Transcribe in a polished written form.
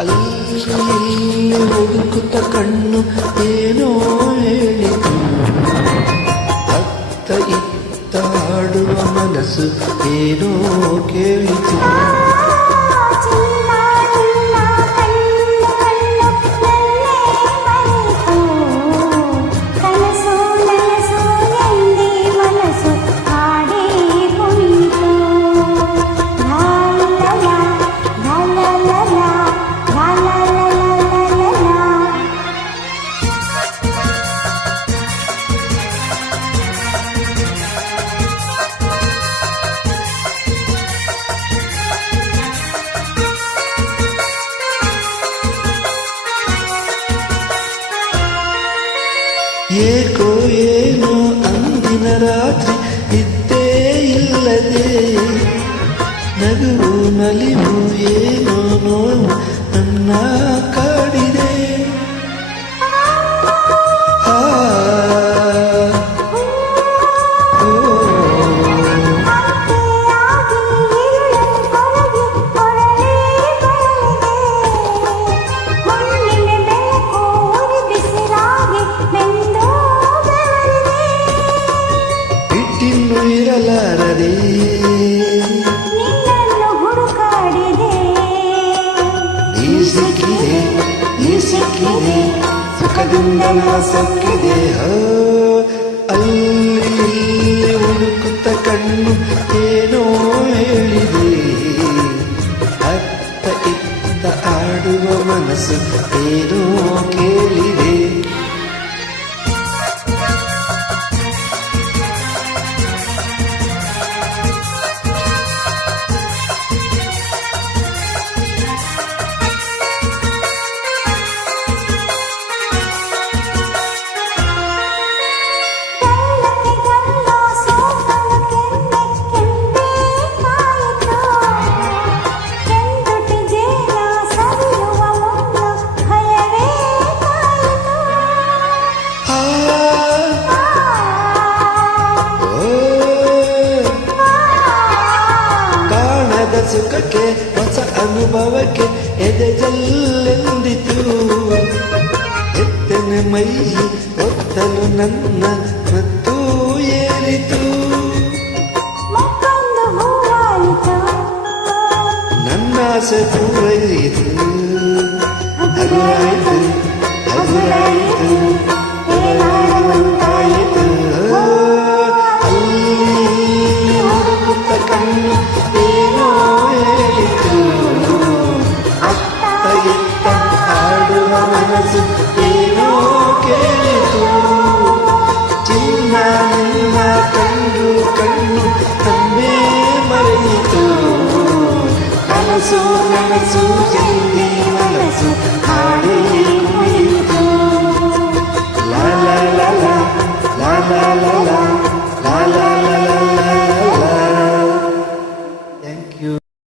ಅಲ್ಲಿ ಹುಡುಕುತ್ತ ಕಣ್ಣು ಏನೋ ಹೇಳಿತು, ಅತ್ತ ಇತ್ತ ಆಡುವ ಮನಸ್ಸು ಏನೋ ಕೇಳಿತು. ಏಕೋ ಏನೋ ಅಂದಿನ ರಾತ್ರಿ ಇದ್ದೇ ಇಲ್ಲದೆ, ನಗುವು ನಲಿವು ಏನೋ ನೋವು ನನ್ನ ಕಾಡಿದೆ. ಇಟ್ಟಿನ್ನು ಇರಲಾರದೆ ನಿನ್ನನ್ನು ಹುಡುಕಾಡಿದೆ, ನೀ ಸಿಕ್ಕಿದೆ ಸುಖದಿಂದ ನಾ ಸಕ್ಕಿದೆ. ಅಲ್ಲಿ ಹುಡುಕುತ್ತ ಕಣ್ಣು ಏನೋ ಹೇಳಿದೆ, ಅತ್ತ ಇತ್ತ ಆಡುವ ಮನಸ್ಸು ಏನೋ ಕೇಳಿದೆ. ಸುಖಕ್ಕೆ ಹೊಸ ಅನುಭವಕ್ಕೆ ಎದೆ ಜಲ್ಲೆಂದಿತು, ಎತ್ತನೆ ಮೈ ಒತ್ತಲು ನನ್ನ ಮತ್ತು ಏರಿತು. ನನ್ನ ಆಸೆ ಪೂರೈತು, ಹಗುರಾಯಿತು ಹಗುರಾಯಿತು ಹೇಳುವಂತಾಯಿತು. ಅಲ್ಲಿ ಹುಡುಕುತ್ತ ಕಣ್ಣು ಏನೋ ಹೇಳಿತು, ಅತ್ತ ಇತ್ತ ಆಡುವ ಮನಸ್ಸು ಏನೋ ಕೇಳಿತು. ಚಿನ್ನ ನಿನ್ನ ಕಂಡು ಕಣ್ಣು ತನ್ನೇ ಮರೆಯಿತು, ಕನಸು ನನಸು ಎಂದಿ ಮನಸ್ಸು ಹಾಡು